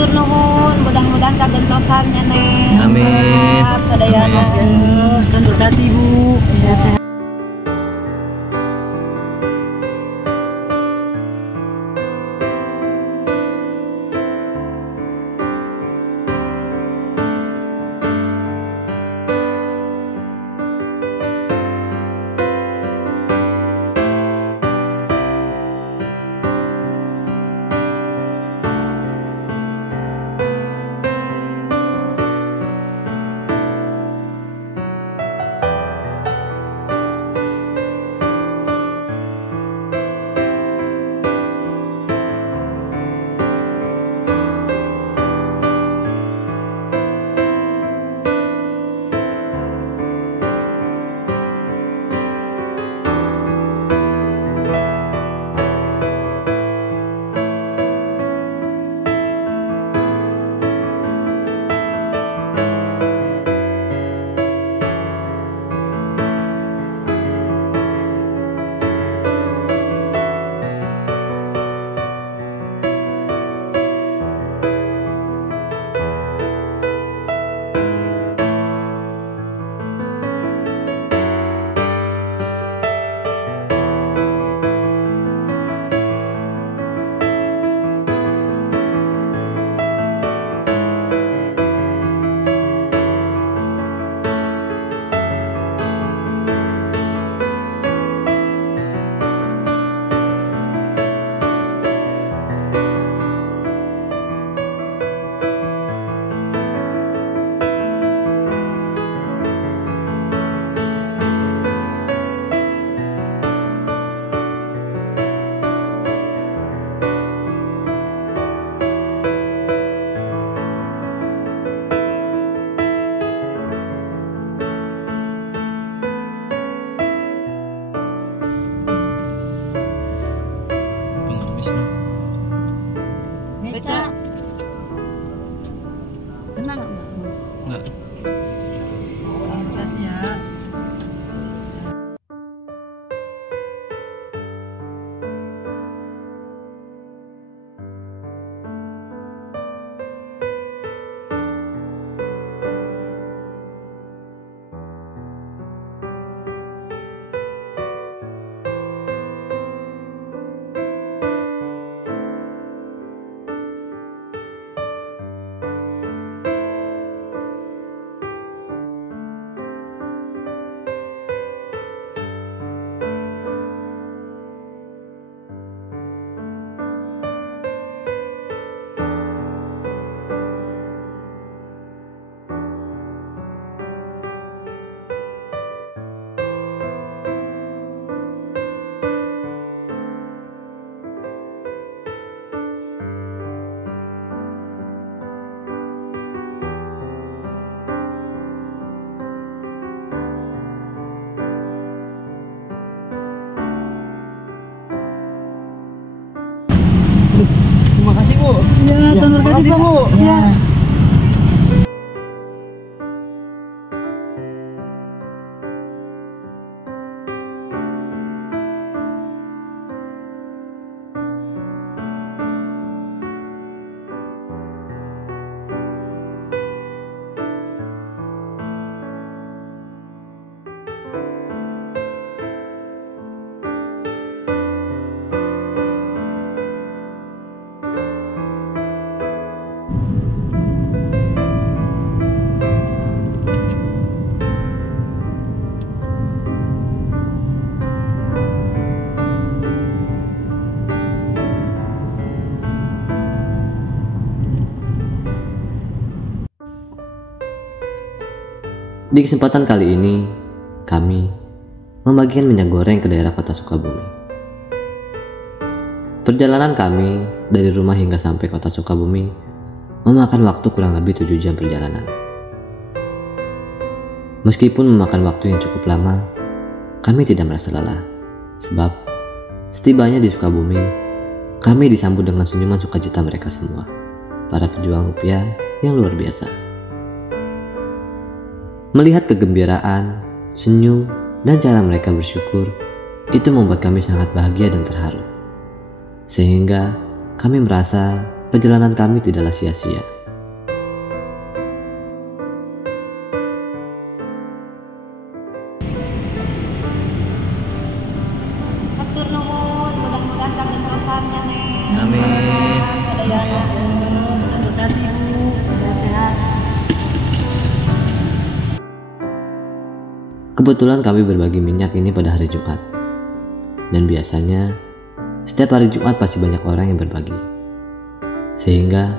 hatur nuhun, mudah-mudahan kagentosannya Neng. Amin. Sadayana. Dan berkati Bu. Sehat-sehat. Wisnu. Beca. Kenal nggak Mbak? Enggak. Lihat ya. Terima kasih Bu. Ya, terima kasih Bu. Ya. Di kesempatan kali ini, kami membagikan minyak goreng ke daerah kota Sukabumi. Perjalanan kami dari rumah hingga sampai kota Sukabumi memakan waktu kurang lebih 7 jam perjalanan. Meskipun memakan waktu yang cukup lama, kami tidak merasa lelah, sebab setibanya di Sukabumi, kami disambut dengan senyuman sukacita mereka semua, para pejuang rupiah yang luar biasa. Melihat kegembiraan, senyum, dan cara mereka bersyukur, itu membuat kami sangat bahagia dan terharu. Sehingga kami merasa perjalanan kami tidaklah sia-sia. Hatur nuhun, mudah-mudahan kagem dosannya Neng. Amin. Sadayana. Sandal dati bu. Sehat-sehat. Kebetulan kami berbagi minyak ini pada hari Jumat. Dan biasanya setiap hari Jumat pasti banyak orang yang berbagi. Sehingga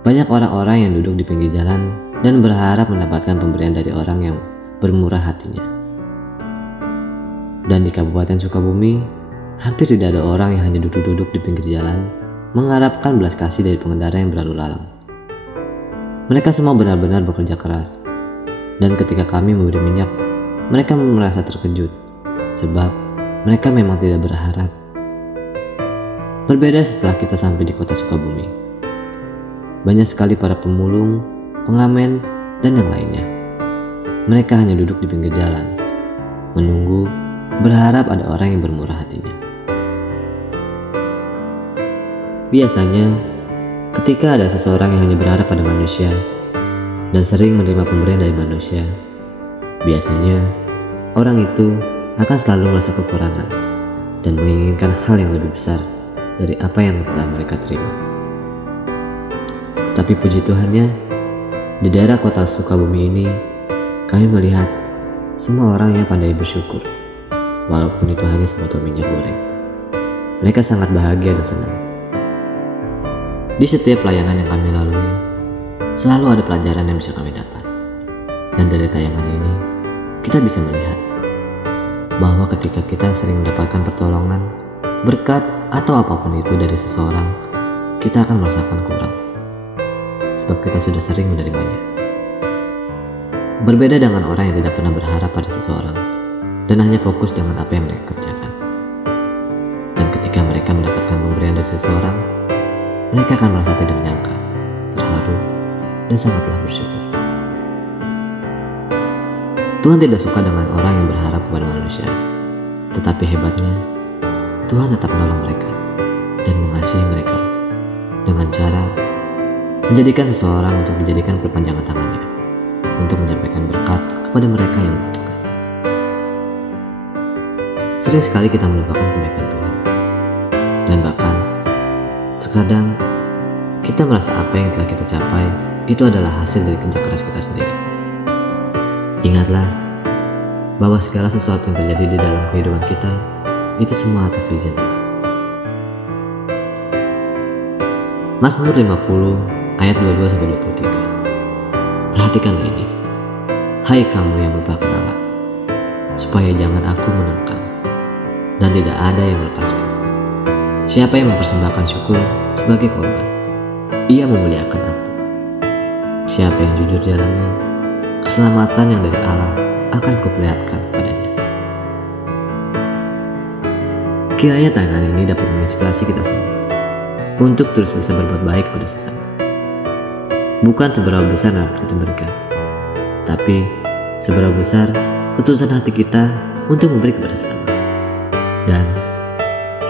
banyak orang-orang yang duduk di pinggir jalan dan berharap mendapatkan pemberian dari orang yang bermurah hatinya. Dan di Kabupaten Sukabumi, hampir tidak ada orang yang hanya duduk-duduk di pinggir jalan mengharapkan belas kasih dari pengendara yang berlalu lalang. Mereka semua benar-benar bekerja keras. Dan ketika kami memberi minyak, mereka merasa terkejut sebab mereka memang tidak berharap. Berbeda setelah kita sampai di kota Sukabumi. Banyak sekali para pemulung, pengamen, dan yang lainnya. Mereka hanya duduk di pinggir jalan, menunggu, berharap ada orang yang bermurah hatinya. Biasanya, ketika ada seseorang yang hanya berharap pada manusia dan sering menerima pemberian dari manusia, biasanya orang itu akan selalu merasa kekurangan dan menginginkan hal yang lebih besar dari apa yang telah mereka terima. Tetapi puji Tuhannya, di daerah kota Sukabumi ini, kami melihat semua orang yang pandai bersyukur, walaupun itu hanya sebotol minyak goreng. Mereka sangat bahagia dan senang. Di setiap pelayanan yang kami lalui, selalu ada pelajaran yang bisa kami dapat. Dan dari tayangan ini, kita bisa melihat bahwa ketika kita sering mendapatkan pertolongan, berkat, atau apapun itu dari seseorang, kita akan merasakan kurang. Sebab kita sudah sering menerimanya. Berbeda dengan orang yang tidak pernah berharap pada seseorang dan hanya fokus dengan apa yang mereka kerjakan. Dan ketika mereka mendapatkan pemberian dari seseorang, mereka akan merasa tidak menyangka, terharu, dan sangatlah bersyukur. Tuhan tidak suka dengan orang yang berharap kepada manusia, tetapi hebatnya, Tuhan tetap menolong mereka dan mengasihi mereka dengan cara menjadikan seseorang untuk dijadikan perpanjangan tangannya untuk menyampaikan berkat kepada mereka yang membutuhkan. Sering sekali kita melupakan kebaikan Tuhan, dan bahkan terkadang kita merasa apa yang telah kita capai itu adalah hasil dari kerja keras kita sendiri. Ingatlah bahwa segala sesuatu yang terjadi di dalam kehidupan kita itu semua atas izin Allah. Mazmur 50 ayat 22-23. Perhatikan ini, hai kamu yang melupakan Allah, supaya jangan aku menemukan, dan tidak ada yang melepaskan. Siapa yang mempersembahkan syukur sebagai korban, ia memuliakan aku. Siapa yang jujur jalannya, keselamatan yang dari Allah akan kuperlihatkan padanya. Kiranya tayangan ini dapat menginspirasi kita semua untuk terus bisa berbuat baik pada sesama. Bukan seberapa besar yang dapat kita berikan, tapi seberapa besar ketulusan hati kita untuk memberi kepada sesama. Dan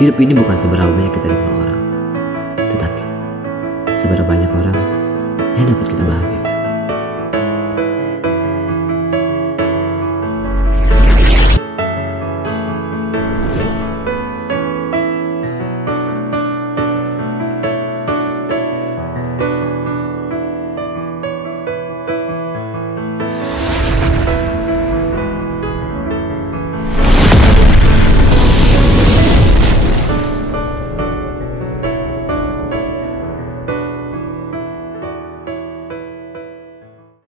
hidup ini bukan seberapa banyak kita diterima orang, tetapi seberapa banyak orang yang dapat kita bahagia.